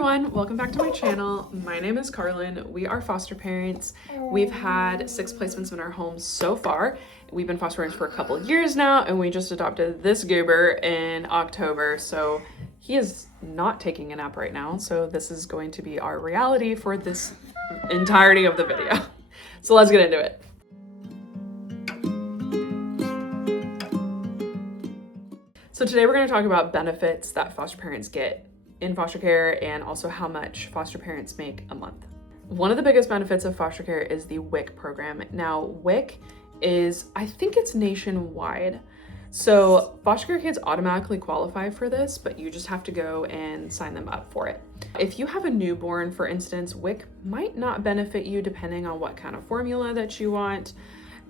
everyone, welcome back to my channel. My name is Carlin. We are foster parents. We've had 6 placements in our home so far. We've been foster parents for a couple of years now, and we just adopted this goober in October. So he is not taking a nap right now. So this is going to be our reality for this entirety of the video. So let's get into it. So today we're going to talk about benefits that foster parents get in foster care and also how much foster parents make a month. One of the biggest benefits of foster care is the WIC program. Now, WIC is, I think it's nationwide. So foster care kids automatically qualify for this, but you just have to go and sign them up for it. If you have a newborn, for instance, WIC might not benefit you depending on what kind of formula that you want.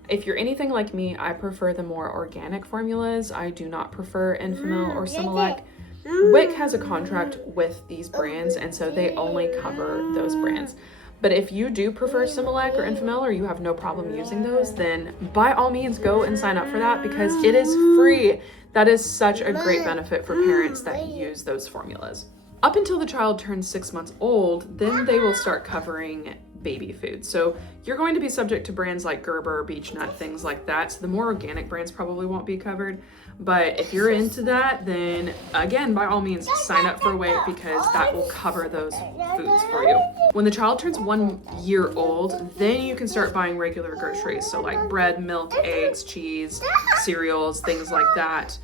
If you're anything like me, I prefer the more organic formulas. I do not prefer Enfamil or Similac. WIC has a contract with these brands, and so they only cover those brands. But if you do prefer Similac or Enfamil, or you have no problem using those, then by all means go and sign up for that because it is free. That is such a great benefit for parents that use those formulas. Up until the child turns 6 months old, then they will start covering baby food. So you're going to be subject to brands like Gerber, Beech-Nut, things like that. So the more organic brands probably won't be covered. But if you're into that, then again, by all means, sign up for WIC because that will cover those foods for you. When the child turns 1 year old, then you can start buying regular groceries. So like bread, milk, eggs, cheese, cereals, things like that.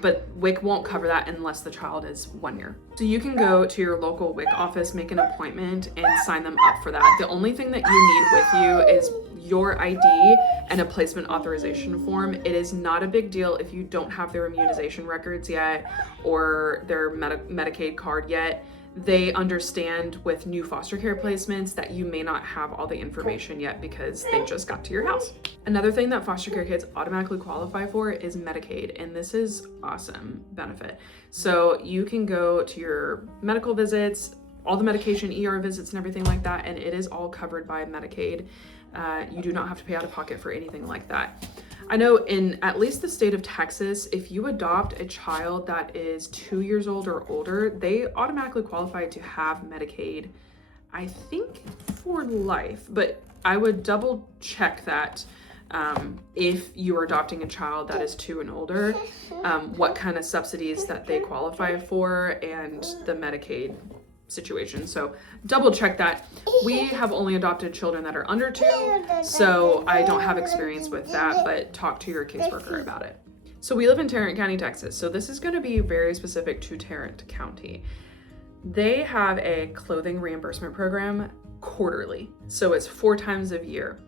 But WIC won't cover that unless the child is 1 year. So you can go to your local WIC office, make an appointment, and sign them up for that. The only thing that you need with you is your ID and a placement authorization form. It is not a big deal if you don't have their immunization records yet or their Medicaid card yet. They understand with new foster care placements that you may not have all the information yet because they just got to your house. Another thing that foster care kids automatically qualify for is Medicaid, and this is awesome benefit. So you can go to your medical visits, all the medication, ER visits and everything like that, and it is all covered by Medicaid. You do not have to pay out of pocket for anything like that. I know in at least the state of Texas, if you adopt a child that is 2 years old or older, they automatically qualify to have Medicaid, I think for life, but I would double check that if you are adopting a child that is 2 and older, what kind of subsidies that they qualify for and the Medicaid situation. So double check that. We have only adopted children that are under 2, so I don't have experience with that, but talk to your caseworker about it. So we live in Tarrant County, Texas. So this is going to be very specific to Tarrant County. They have a clothing reimbursement program quarterly. So it's 4 times a year.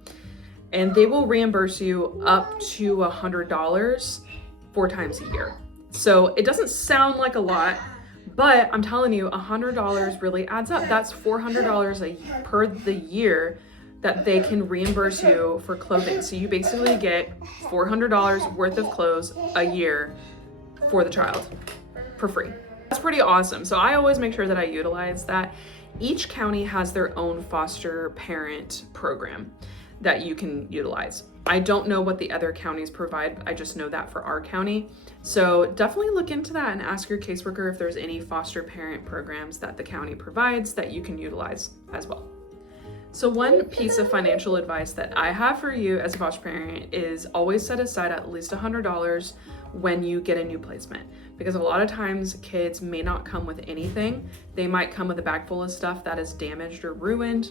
And they will reimburse you up to $100 4 times a year. So it doesn't sound like a lot, but I'm telling you, $100 really adds up. That's $400 per the year that they can reimburse you for clothing. So you basically get $400 worth of clothes a year for the child for free. That's pretty awesome. So I always make sure that I utilize that. Each county has their own foster parent program that you can utilize. I don't know what the other counties provide. I just know that for our county. So definitely look into that and ask your caseworker if there's any foster parent programs that the county provides that you can utilize as well. So one piece of financial advice that I have for you as a foster parent is always set aside at least $100 when you get a new placement, because a lot of times kids may not come with anything. They might come with a bag full of stuff that is damaged or ruined.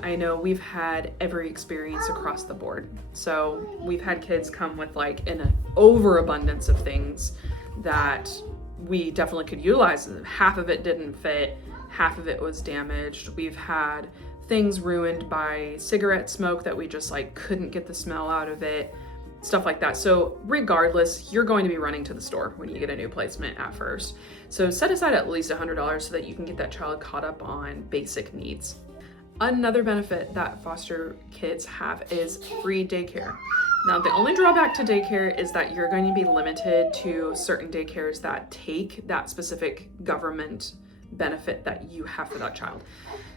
I know we've had every experience across the board. So we've had kids come with like an overabundance of things that we definitely could utilize. Half of it didn't fit, half of it was damaged. We've had things ruined by cigarette smoke that we just like couldn't get the smell out of it, stuff like that. So regardless, you're going to be running to the store when you get a new placement at first. So set aside at least $100 so that you can get that child caught up on basic needs. Another benefit that foster kids have is free daycare. Now, the only drawback to daycare is that you're going to be limited to certain daycares that take that specific government benefit that you have for that child.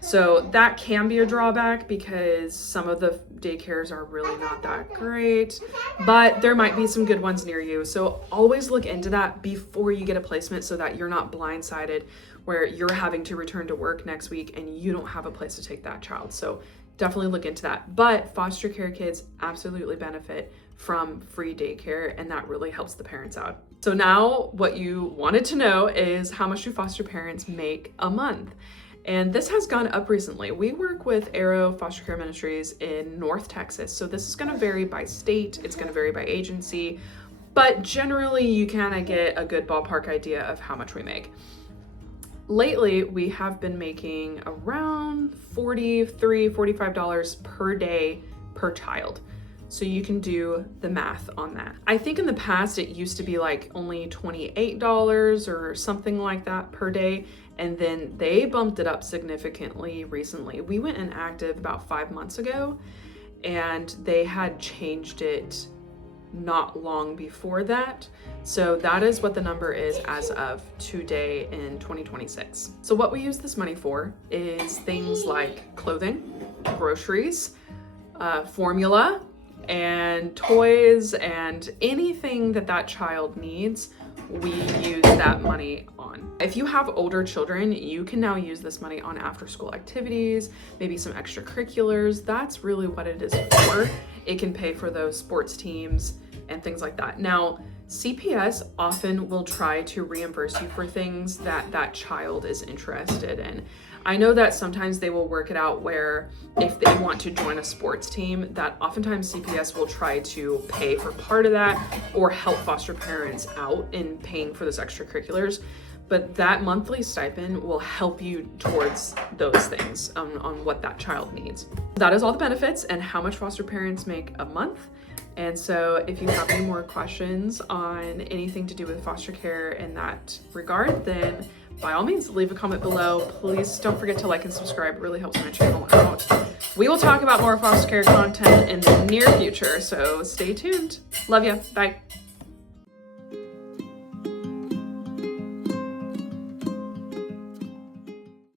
So that can be a drawback because some of the daycares are really not that great, but there might be some good ones near you. So always look into that before you get a placement so that you're not blindsided where you're having to return to work next week and you don't have a place to take that child. So definitely look into that. But foster care kids absolutely benefit from free daycare, and that really helps the parents out. So now what you wanted to know is, how much do foster parents make a month? And this has gone up recently. We work with Arrow Foster Care Ministries in North Texas. So this is going to vary by state. It's going to vary by agency, but generally you kind of get a good ballpark idea of how much we make. Lately, we have been making around $45 per day per child. So you can do the math on that. I think in the past it used to be like only $28 or something like that per day. And then they bumped it up significantly recently. We went inactive about 5 months ago, and they had changed it not long before that. So that is what the number is as of today in 2026. So what we use this money for is things like clothing, groceries, formula, and toys, and anything that child needs, we use that money on. If you have older children, you can now use this money on after-school activities, maybe some extracurriculars. That's really what it is for. It can pay for those sports teams and things like that. Now, CPS often will try to reimburse you for things that child is interested in. I know that sometimes they will work it out where if they want to join a sports team, that oftentimes CPS will try to pay for part of that or help foster parents out in paying for those extracurriculars. But that monthly stipend will help you towards those things on what that child needs. That is all the benefits and how much foster parents make a month. And so if you have any more questions on anything to do with foster care in that regard, then by all means, leave a comment below. Please don't forget to like and subscribe. It really helps my channel out. We will talk about more foster care content in the near future, so stay tuned. Love ya. Bye.